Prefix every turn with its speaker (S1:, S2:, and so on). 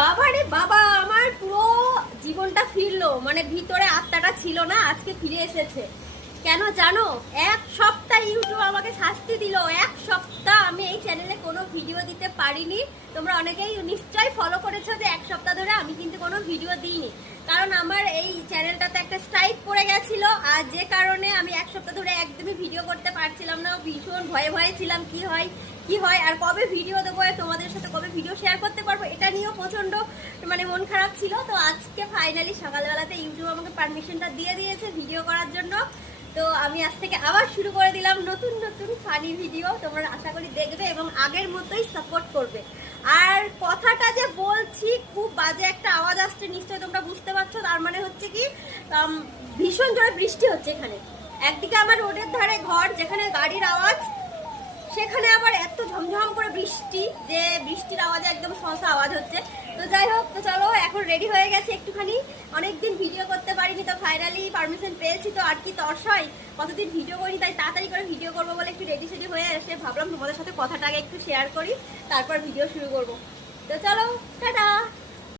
S1: বাবা রে বাবা, আমার পুরো জীবনটা ফিরলো। মানে ভিতরে আত্মাটা ছিল না, আজকে ফিরে এসেছে। কেন জানো? এক সপ্তাহ ইউটিউব আমাকে শাস্তি দিল। এক সপ্তাহ আমি এই চ্যানেলে কোনো ভিডিও দিতে পারিনি। তোমরা অনেকেই নিশ্চয়ই ফলো করেছ যে এক সপ্তাহ ধরে আমি কিন্তু কোনো ভিডিও দিইনি। কারণ আমার এই চ্যানেলটাতে একটা স্ট্রাইক পড়ে গেছিল, আর যে কারণে আমি এক সপ্তাহ ধরে একদমই ভিডিও করতে পারছিলাম না। ভীষণ ভয়ে ভয়ে ছিলাম, কি হয় কি হয়, আর কবে ভিডিও দেবো তোমাদের সাথে কবে ভিডিও শেয়ার করতে নিয়েও প্রচণ্ড মানে মন খারাপ ছিল। তো আজকে ফাইনালি সকালবেলাতে ইউটিউব আমাকে পারমিশনটা দিয়ে দিয়েছে ভিডিও করার জন্য। তো আমি আজ থেকে আবার শুরু করে দিলাম নতুন নতুন ফানি ভিডিও তোমরা আশা করি দেখবে এবং আগের মতোই সাপোর্ট করবে। আর কথাটা যে বলছি, খুব বাজে একটা আওয়াজ আসছে, নিশ্চয়ই তোমরা বুঝতে পারছ। তার মানে হচ্ছে কি ভীষণ জোরে বৃষ্টি হচ্ছে এখানে। একদিকে আমার রোডের ধারে ঘর, যেখানে গাড়ির আওয়াজ, সেখানে আবার এত ঝমঝম করে বৃষ্টি, যে বৃষ্টির আওয়াজে একদম শশা আওয়াজ হচ্ছে তো যাই হোক তো চলো এখন রেডি হয়ে গেছে একটুখানি। অনেকদিন ভিডিও করতে পারিনি, তো ফাইনালি পারমিশন পেয়েছি। তো আর কি তর্স কতদিন ভিডিও করি তাই তাড়াতাড়ি করে ভিডিও করব বলে একটু রেডি সেডি হয়ে এসে ভাবলাম তোমাদের সাথে কথাটা আগে একটু শেয়ার করি, তারপর ভিডিও শুরু করব। তো চলো, টাটা!